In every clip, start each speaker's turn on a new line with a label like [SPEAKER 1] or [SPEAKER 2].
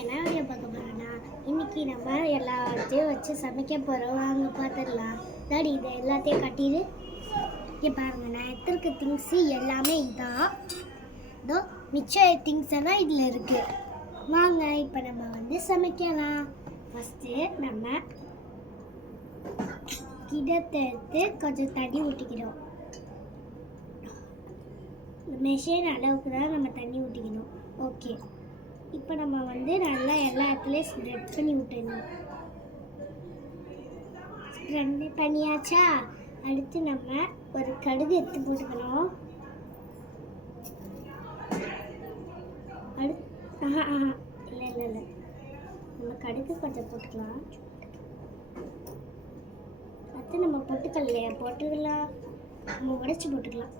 [SPEAKER 1] என்ன வீடியோ பார்க்க போறோம்னா இன்னைக்கு நம்ம எல்லாத்தையும் வச்சு சமைக்க போறோம். வாங்க பார்த்துடலாம் டாடி இதை எல்லாத்தையும் கட்டிடு. இங்கே பாருங்க நான் எடுத்திருக்க திங்ஸ் எல்லாமே இதான். இதோ மிச்ச திங்ஸ் எல்லாம் இதில் இருக்கு. வாங்க இப்போ நம்ம வந்து சமைக்கலாம். ஃபஸ்ட்டு நம்ம கிடத்தை எடுத்து கொஞ்சம் தண்ணி ஊற்றிக்கிறோம் மெஷின் அளவுக்கு தான் நம்ம தண்ணி ஊற்றிக்கணும் ஓகே இப்போ நம்ம வந்து நல்லா எல்லா இடத்துலையும் ஸ்ப்ரெட் பண்ணி விட்டுணும் ஸ்ப்ரெட் பண்ணியாச்சா? அடுத்து நம்ம ஒரு கடுகு எடுத்து போட்டுக்கணும். அடுத்து ஆஹா ஆஹா. இல்லை இல்லை இல்லை. நம்ம கடுகு கொஞ்சம் போட்டுக்கலாம். அடுத்து நம்ம பொட்டுக்கல்லையா போட்டுக்கலாம். நம்ம உடைச்சி போட்டுக்கலாம்.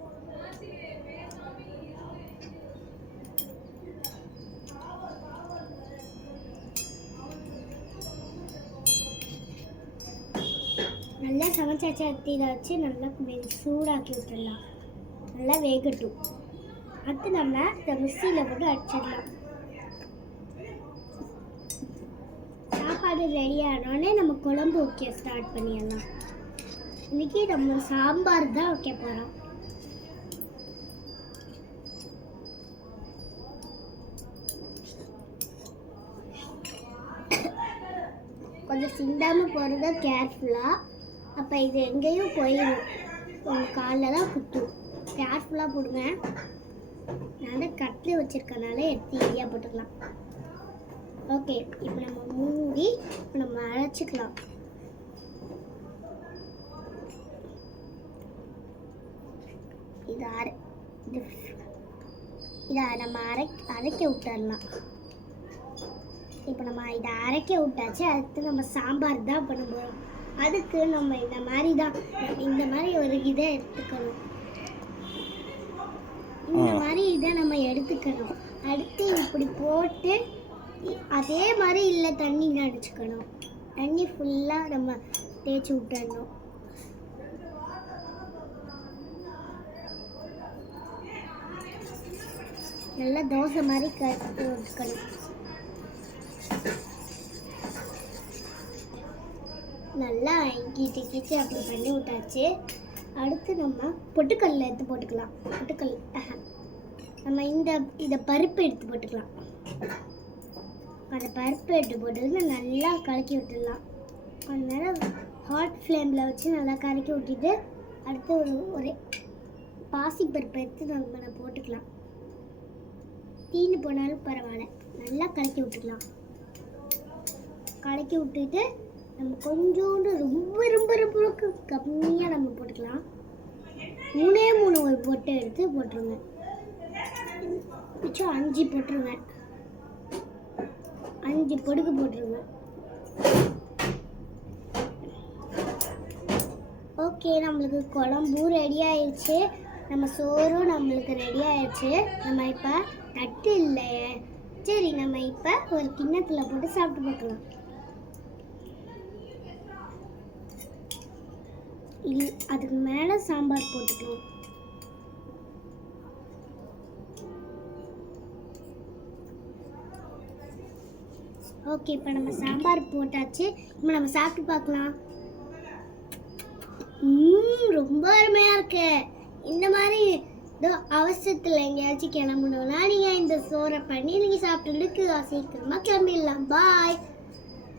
[SPEAKER 1] நல்லா சமைச்சாச்சு சட்டியில் வச்சு நல்லா சூடாக்கி விட்டுடலாம். நல்லா வேகட்டும். அடுத்து நம்ம இந்த மிக்சியில் போட்டு அடிச்சிடலாம். சாப்பாடு ரெடி ஆனோடனே நம்ம குழம்பு வைக்க ஸ்டார்ட் பண்ணிடலாம். இன்னைக்கு நம்ம சாம்பார் தான் வைக்க போகிறோம் கொஞ்சம் சிந்தாமல் போகிறத கேர்ஃபுல்லாக அப்போ இது எங்கேயும் போயிடும் உங்கள் காலில் தான் குத்தும். கேர்ஃபுல்லாக போடுங்க. நான் வந்து கட்டில் வச்சுருக்கனால எடுத்து ஈஸியாக போட்டுக்கலாம். ஓகே இப்போ நம்ம மூடி இப்போ நம்ம அரைச்சிக்கலாம். இது அரை இது இதை நம்ம அரை அரைக்க விட்டுடலாம் இப்போ நம்ம இதை அரைக்க விட்டாச்சு அடுத்து நம்ம சாம்பார் தான் பண்ண போகிறோம் அதுக்கு நம்ம இந்த மாதிரி தான் இந்த மாதிரி ஒரு இதை எடுத்துக்கணும். இந்த. மாதிரி இதை நம்ம எடுத்துக்கணும். அடுத்து இப்படி போட்டு அதே மாதிரி இல்லை தண்ணி அடிச்சுக்கணும். தண்ணி ஃபுல்லாக நம்ம தேய்ச்சி விட்டுடணும் நல்லா தோசை மாதிரி கட்டி விட்டுக்கணும் நல்லா கீச்சு கிச்சு அப்படி பண்ணி விட்டாச்சு. அடுத்து நம்ம பொட்டுக்கல்ல எடுத்து போட்டுக்கலாம். பொட்டுக்கல் நம்ம இந்த இதை பருப்பு எடுத்து போட்டுக்கலாம். அந்த பருப்பு எடுத்து போட்டு நல்லா கலக்கி விட்டுடலாம். அதனால் ஹாட் ஃப்ளேமில் வச்சு நல்லா கலக்கி விட்டுட்டு அடுத்து ஒரு ஒரு பாசி பருப்பு எடுத்து நம்ம போட்டுக்கலாம். தீந்து போனாலும் பரவாயில்ல. நல்லா கலக்கி விட்டுக்கலாம். கலக்கி விட்டுட்டு நம்ம கொஞ்சோண்டு ரொம்ப ரொம்ப ரொம்ப கம்மியாக நம்ம போட்டுக்கலாம். மூணே மூணு ஒரு பொட்டை எடுத்து போட்டுருங்க. மிச்சம் அஞ்சு போட்டுருங்க. அஞ்சு பொடுகு போட்டுருங்க. ஓகே நம்மளுக்கு குழம்பும் ரெடி ஆயிடுச்சு. நம்ம சோறும் நம்மளுக்கு ரெடி ஆயிடுச்சு. நம்ம இப்போ தட்டு இல்லையே. சரி நம்ம இப்போ ஒரு கிண்ணத்தில் போட்டு சாப்பிட்டு பார்க்கலாம். அதுக்கு மேலே சாம்பார் போட்டுக்கலாம். ஓகே இப்போ நம்ம சாம்பார் போட்டாச்சு. இப்போ நம்ம சாப்பிட்டு பார்க்கலாம். ம் ரொம்ப அருமையாக இருக்கு. இந்த மாதிரி ஏதோ அவசரத்தில் எங்கேயாச்சும் கிளம்பணும்னா நீங்கள் இந்த சோறை பண்ணி நீங்கள் சாப்பிட்டுட்டு சீக்கிரமாக கிளம்பிடலாம். பாய்.